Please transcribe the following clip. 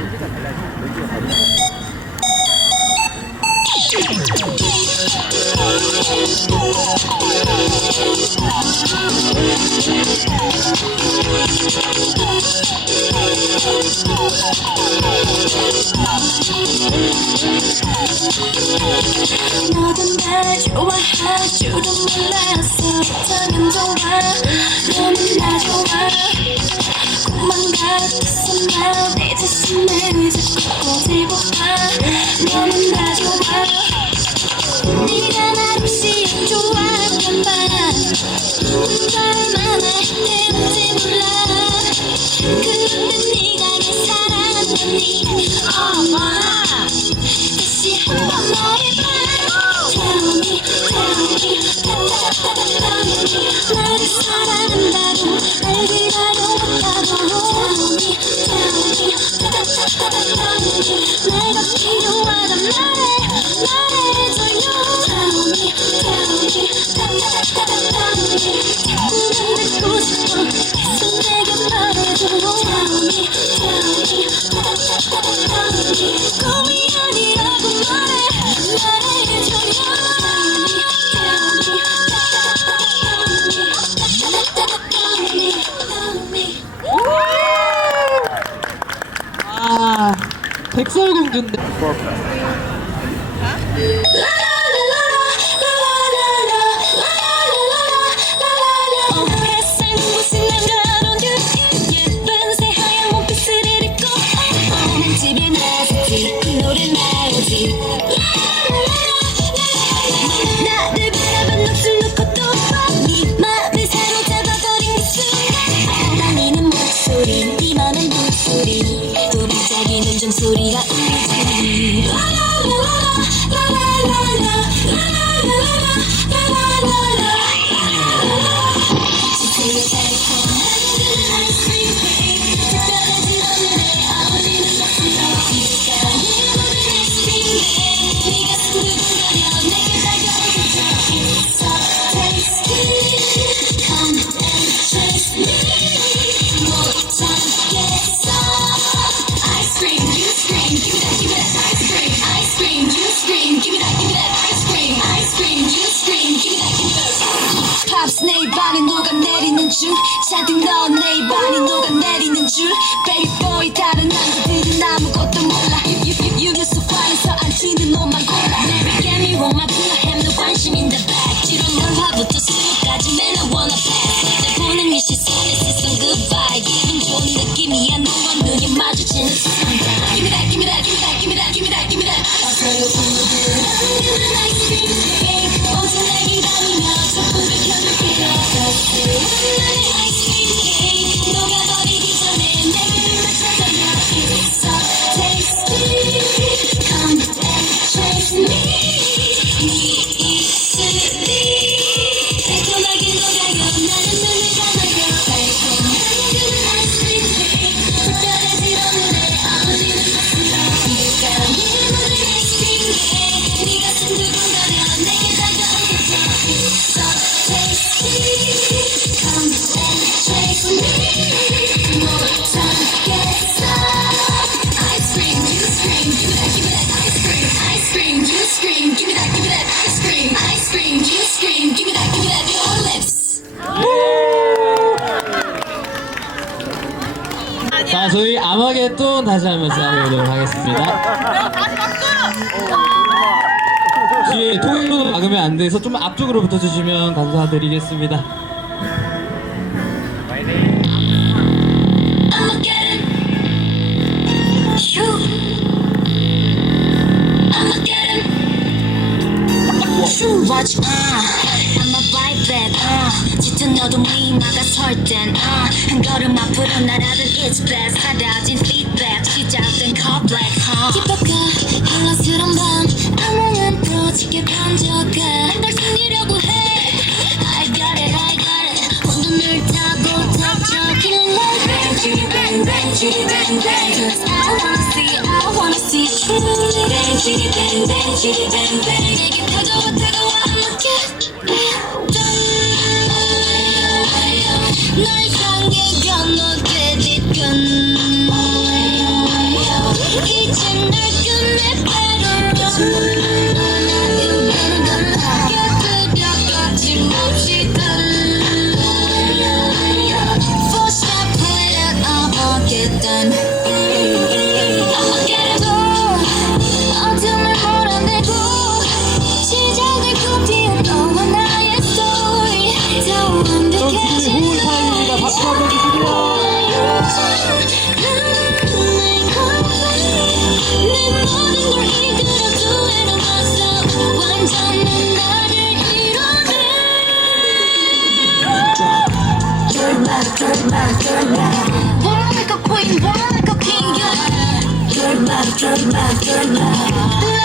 Thank you. 너도 날 좋아할 줄은 몰랐어 어쩌면 좋아. 너는 나 좋아. 꿈만 같았어 난내 자신을 자꾸 꼬집어봐 너는 나 좋아 내가 필요하단 말해 말해줘요 Tell me, tell me, 백설공주인데. 햇살 Agent Florida y 줄 잔뜩 넣은 내 입안에 녹아내리는 줄 Baby boy 다른 남자들은 아무것도 몰라 You, you, you, you 소파에서 앉히는 옷만 골라 Never get me wrong my blue ham 너 관심 in the back 지런 월화부터 수요까지 man I wanna pass 내 보는 이 시선에 시선 goodbye 기분 좋은 느낌이야 너와 눈이 마주치는 순간 Give me that, give me that, 자, 저희 아마겟돈 다시 한번 시작해보도록 하겠습니다. 뒤에 통행로도 막으면 안 돼서 좀 앞쪽으로 붙어주시면 감사드리겠습니다. uh 짙은 어둠 위 막아설 땐 uh 한 걸음 앞으로 날아든 it's best 사라진 feedback 시작된 cut black huh 깊어가 혼란스러운 밤 암호는 또 짙게 번져가 널 숨기려고 해 I got it I got it 모든 늘 타고 닥쳐기는 날 bang bang bang bang bang Cause I wanna see I wanna see it truly bang bang bang Christmas. master, master, master. Born like a queen, born like a king. You're master, master, master.